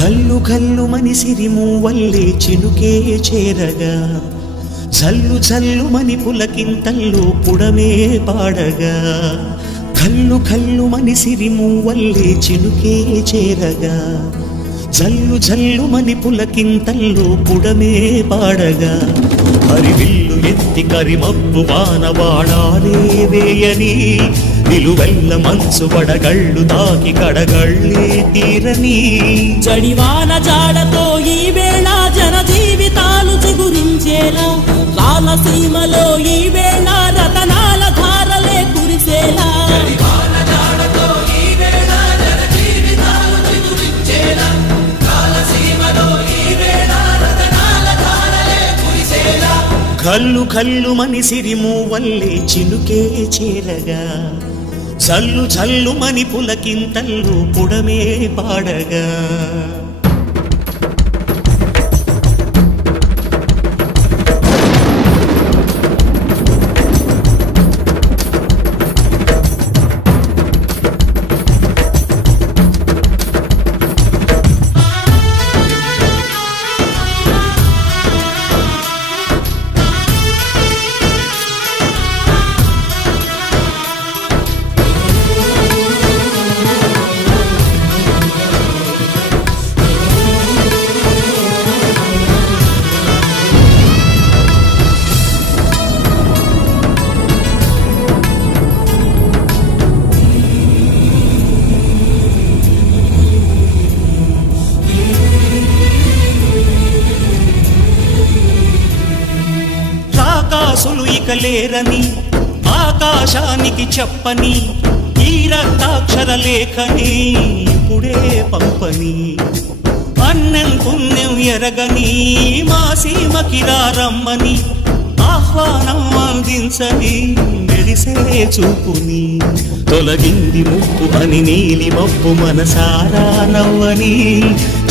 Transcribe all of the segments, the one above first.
కల్లు కల్లు మని సిరిమూవల్లే చినుకే చేరగా జల్లు జల్లు మని పులకింతల్లో పుడమే పాడగా కల్లు కల్లు మని సిరిమూవల్లే చినుకే చేరగా జల్లు జల్లు మని పులకింతల్లో పుడమే పాడగా హరివిల్లు ఎత్తి కరిమబ్బు వానవాడాలే వేయని నిలువెల్ల మనసు వడగళ్ళు తాకి కడగళ్ళే తీరని జడివాన జాడతో ఈ వేళ జన జీవితాలు చిగురించేలా రాలసీమలో ఈ వేళ రతనాల ధారలే కురిసేలా కల్లు కల్లు మని సిరిమూవల్లే చినుకే చేరగా జల్లు జల్లు మని పులకింతల్లు పుడమే పాడగా ఇక లేరని ఆకాశానికి చెప్పని ఈ రక్తాక్షర లేఖని ఇప్పుడే పంపని అన్నం పుణ్యం ఎరగని మా సీమకి రమ్మని ఆహ్వానం అందించని మెరిసే చూపుని తొలగింది ముప్పు అని నీలి మబ్బు మనసారా నవ్వని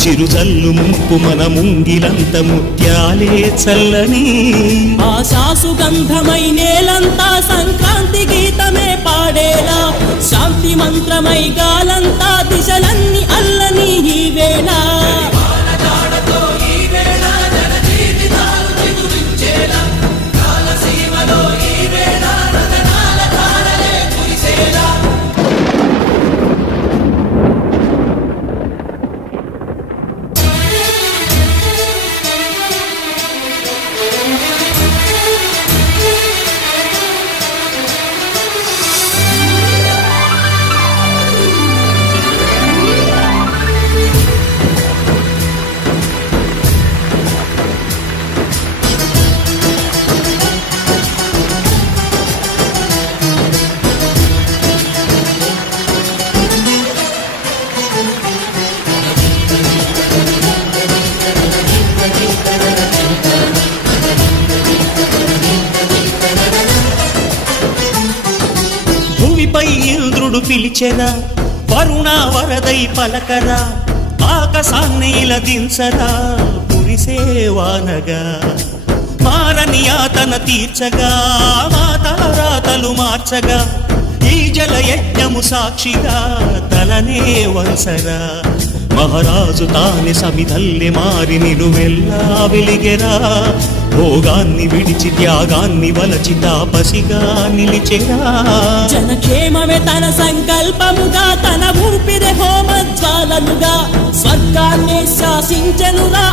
చిరుజల్లు ముంపు మన ముంగిలంత ముత్యాలే చల్లని ఆశాసు గంధమై నేలంతా సంక్రాంతి గీతమే పాడేలా శాంతి మంత్రమై గాలంతా దిశలన్నీ అల్లని ఈ వేళ ఇంద్రుడు పిలిచెరా వరుణ వరదై పలకరా ఆకాశాన్ని ఇలా దించరా కురిసే వానగా మారని యాతన తీర్చగా మాతారాతలు మార్చగా ఈ జల యజ్ఞము సాక్షిగా తలనే వంసరా మహారాజు తాని సమిధల్లె మారి నిలువెల్లా వెలిగెరా భోగాన్ని విడిచి త్యాగాన్ని వలచి తాపసిగా నిలిచెరా జనక్షేమమే తన సంకల్పముగా తన ఊపిరి హోమజ్వాలలుగా స్వర్గాన్ని శాసించెనురా